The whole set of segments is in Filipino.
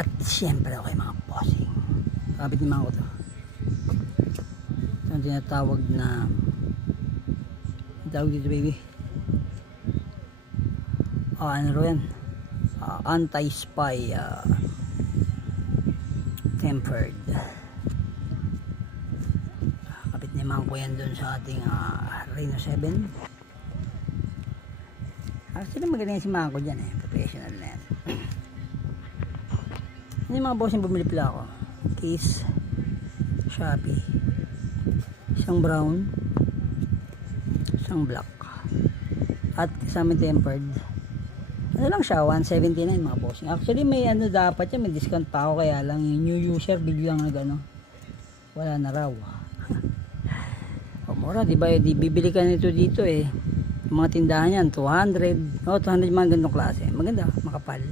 At siyempre okay mga bossing, kapit naman ko to. Ito ang tinatawag na tawag dito baby, ano ro yan, anti-spy tempered. Kapit naman ko yan dun sa ating Reno 7. Actually magaling si Mako dyan professional na yan. Hindi mga boss yung bumili pala ako. Case Shopee, isang brown, isang black, at kasama tempered. Ano lang siya, 179 mga boss. Actually may dapat yan, may discount pa ako, kaya lang yung new user biglang wala na raw. O mura, diba? Di bibili ka nito dito yung mga tindahan yan 200 mga ganitong klase. Maganda, makapal.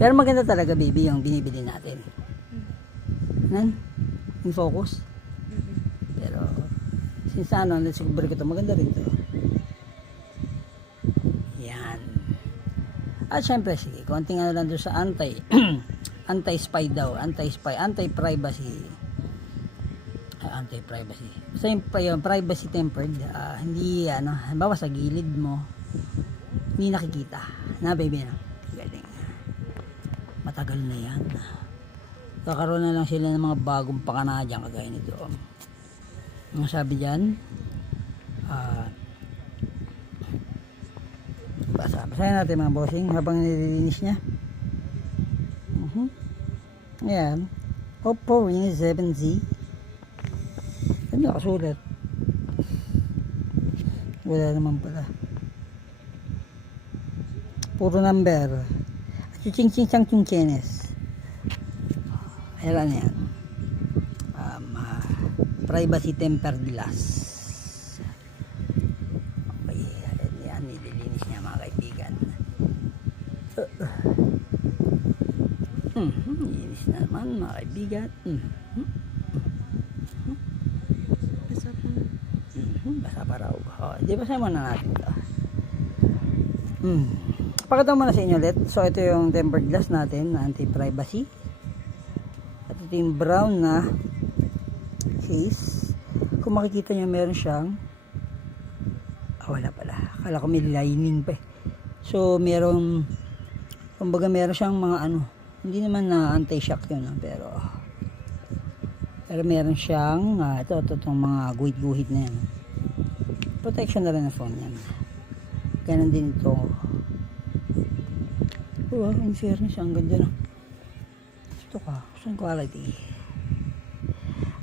Pero maganda talaga baby yung binibili natin. Nan? Yung focus. Pero since nasigubre ko ito, maganda rin ito. Yan. At syempre sige, konting lang doon sa anti-spy daw, anti-privacy. Anti-privacy. Basta yung privacy tempered, hindi halimbawa sa gilid mo hindi nakikita. Na baby na. Galing. Matagal na yan. Kakaroon na lang sila ng mga bagong pakana dyan kagaya nito. Ang sabi dyan, basahin natin mga bossing habang nililinis niya. Ayan, Oppo Reno 7Z. Ano nakasulat? Wala naman pala, puro number. Ching-ching-chang-ching-chenes. Ayan yan. Privacy tempered glass. Okay, yan, nililinis niya mga kaibigan. Nilinis na naman mga kaibigan. Basa pa. Basa pa raw. Di ba sa'yo muna natin ito? Pakita mo na sa inyo ulit. So ito yung tempered glass natin na anti-privacy. At ito yung brown na case. Kung makikita nyo meron siyang wala pala. Akala ko may lining pa So meron, kumbaga meron siyang mga hindi naman na anti-shock yun pero meron siyang itong mga guhit-guhit na yan. Protection na rin na phone yan. Ganon din ito. In fairness, ang ganda ito ka, saan quality.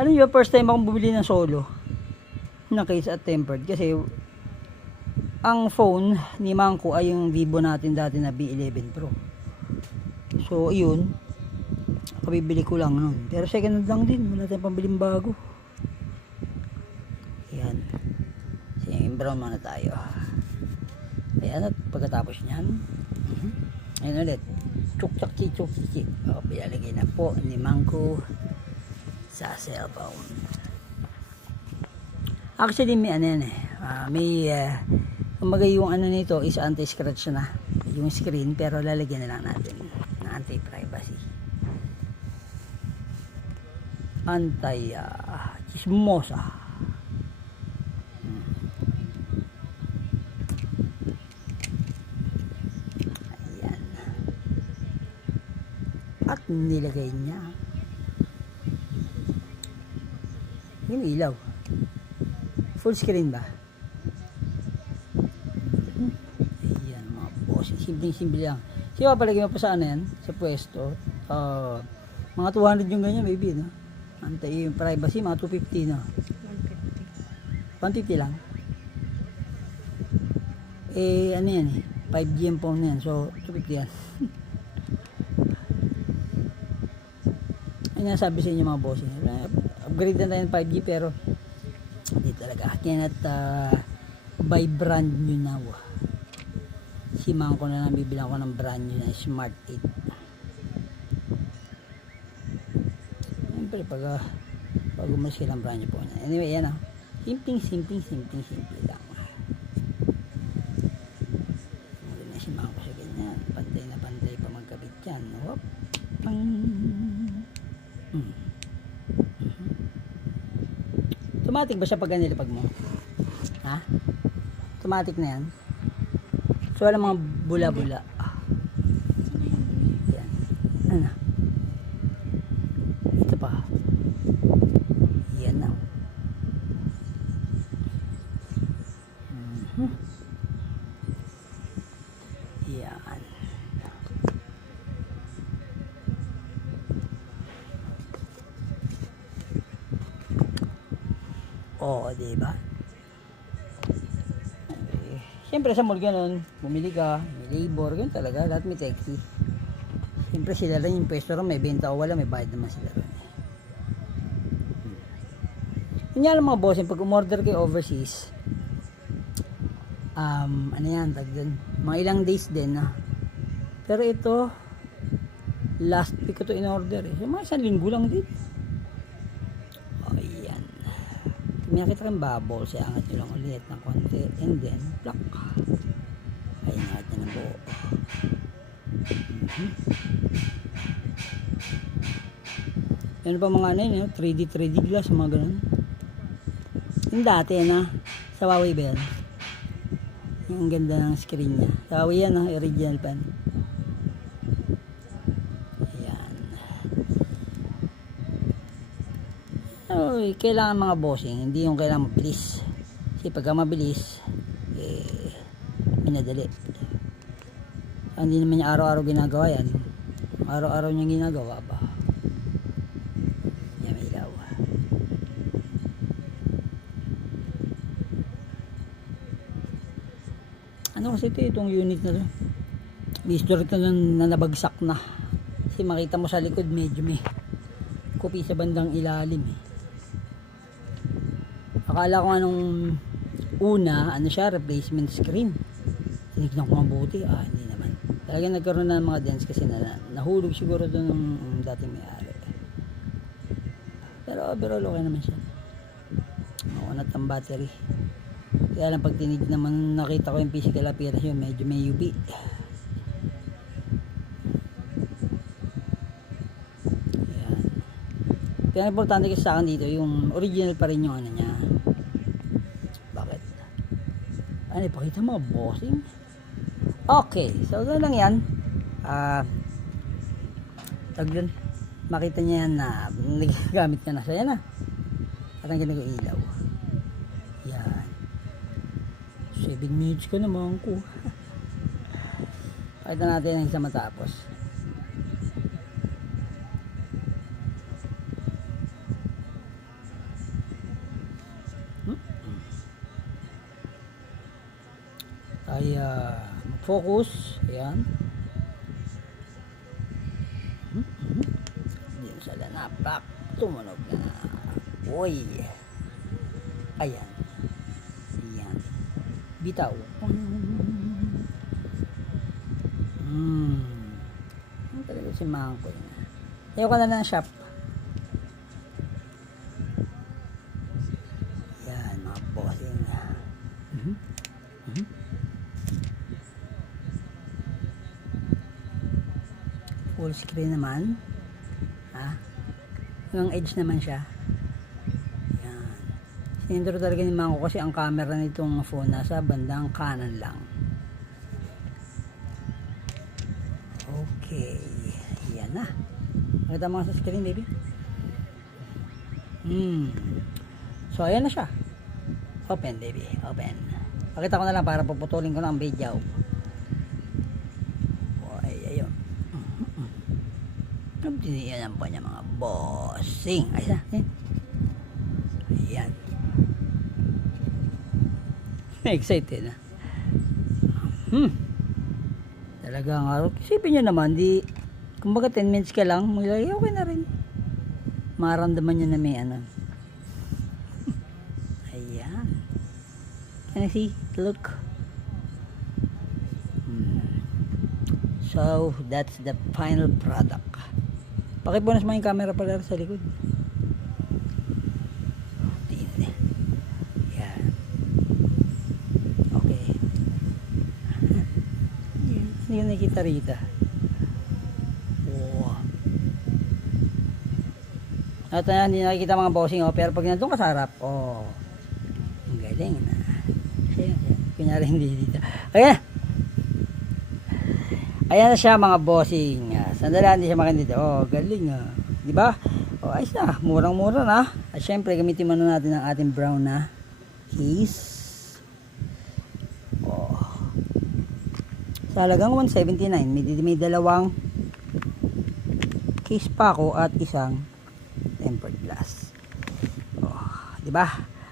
Alam nyo, first time akong bumili ng solo na case at tempered kasi ang phone ni Mangko ay yung Vivo natin dati na B11 Pro. So yun, kabibili ko lang nun. Pero second hand lang din, wala tayong pambiling bago. Ayan, yung brown muna tayo. Ayan, at pagkatapos nyan, ayun ulit, chuk-chak-chi-chuk-chi. Pinalagay na po ni Mangko sa cellphone. Actually may may kumbaga yung nito is anti-scratch na yung screen, pero lalagyan na lang natin na anti-privacy, anti-chismosa. Ayan, at nilagay niya yung ilaw. Full screen ba? Ayan mga boss, simpleng-simple lang. Siya papalagay mo pa sa yan, sa pwesto. Mga 200 yung ganyan maybe, no? Antay yung privacy, mga 250, no? 150 lang. Ano yan 5G yung phone yan, so 250 yan. Ano sabi sa inyo mga boss, upgrade na tayo ng 5G pero hindi talaga, cannot buy brand new now. Si Mangko na lang bibilang ko ng brand new na Smart 8. Siyempre pag umalis silang brand new po niya. Anyway, yan simple lang. Hindi na si Mangko sa ganyan, pantay na pantay pa magkabit yan, no? Hmm. Automatic ba siya pag nilipag mo? Ha? Automatic na yan? So wala mga bula-bula. Yan. Ano? Ito pa. Yan na. Yan. Oo, diba? Okay. Siyempre sa mall ganun, bumili ka, may labor, ganun talaga, lahat may taxi. Siyempre sila rin yung pwesto rin, may benta o wala, may bayad naman sila rin. Yun nga lang mga boss, pag umorder kayo overseas, ano yan, tagdan, mga ilang days din na. Pero ito, last week ko to in order eh. So, mga isang linggo lang din. Nakita kang bubble, siya angat nyo lang ulit ng konti and then plak, ay angat nyo ng buo. Yan pa mga ano yun, 3D glass, mga ganun. Yung dati na sa Huawei ba yan? Yung ganda ng screen nya sa Huawei yan, original pan. Oy, kailangan mga bossing, hindi yung kailangan mabilis. Kasi pagka mabilis, minadali. Hindi naman niya araw-araw ginagawa yan. Araw-araw niya ginagawa ba? Yan, may ilaw. Ano kasi ito, itong unit na to? May historic na nabagsak na. Kasi makita mo sa likod, medyo may kopi sa bandang ilalim eh. Akala ko anong una, ano siya, replacement screen. Tinignan ko mabuti, hindi naman. Talagang nagkaroon na ng mga dents kasi nahulog siguro doon ng dating may-ari. Pero overall okay naman siya. Makunat ang battery. Kaya lang pag tinig naman nakita ko yung physical appearance yun, medyo may UV. Ayan. Kaya importante kasi sa akin dito, yung original pa rin yung ano niya. Ano, ipakita mo, bossing. Okay, so gano'n lang yan. Taglan, makita niya yan na nagagamit niya na. So yan na. Parang ginag-ilaw. Yan. 7 minutes ko naman ko. Pakita natin ang isa matapos. Ay focus, ayan. Diyan sa lanapak, tumunog na. Uy, ayan, ayan, bitaw. Ano talaga si Mangko yun? Ayaw ka na ng shop. Yan mga bossing. Full screen naman, yung edge naman siya. Yan, sinintro talaga ni Mangko kasi ang camera nitong phone nasa bandang kanan lang. Okay, yan na. Nakita mo sa screen, baby. So ayan na siya. Open, baby, open. Pakita ko na lang para puputulin ko na ang video. Yan po niya mga bossing. Ayan. Ayan. Excited na. Talagang isipin nyo naman, kumbaga 10 minutes ka lang, maglagay, okay na rin. Maramdaman nyo na may ano. Ayan. Can I see? Look. So, that's the final product. Pakipunas mo yung camera pala sa likod. Yan. Okay. Hindi ko nakikita rito. Wow. At hindi nakikita mga bossing, oh. Pero pag nandun ka sa harap, oh. Ang galing na. Kunyari hindi dito. Ayan. Ayan na siya mga bossing. Sandali, hindi siya makindito. Oh, galing ah. Di ba? Oh, ayos na. Murang-mura na. At syempre, gamitin muna natin ang ating brown na case. Oh. Sa halagang 179, may dalawang case pa ako at isang tempered glass. Oh, di ba?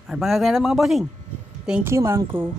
Ano pang gagawin natin mga bossing? Thank you, Mangko.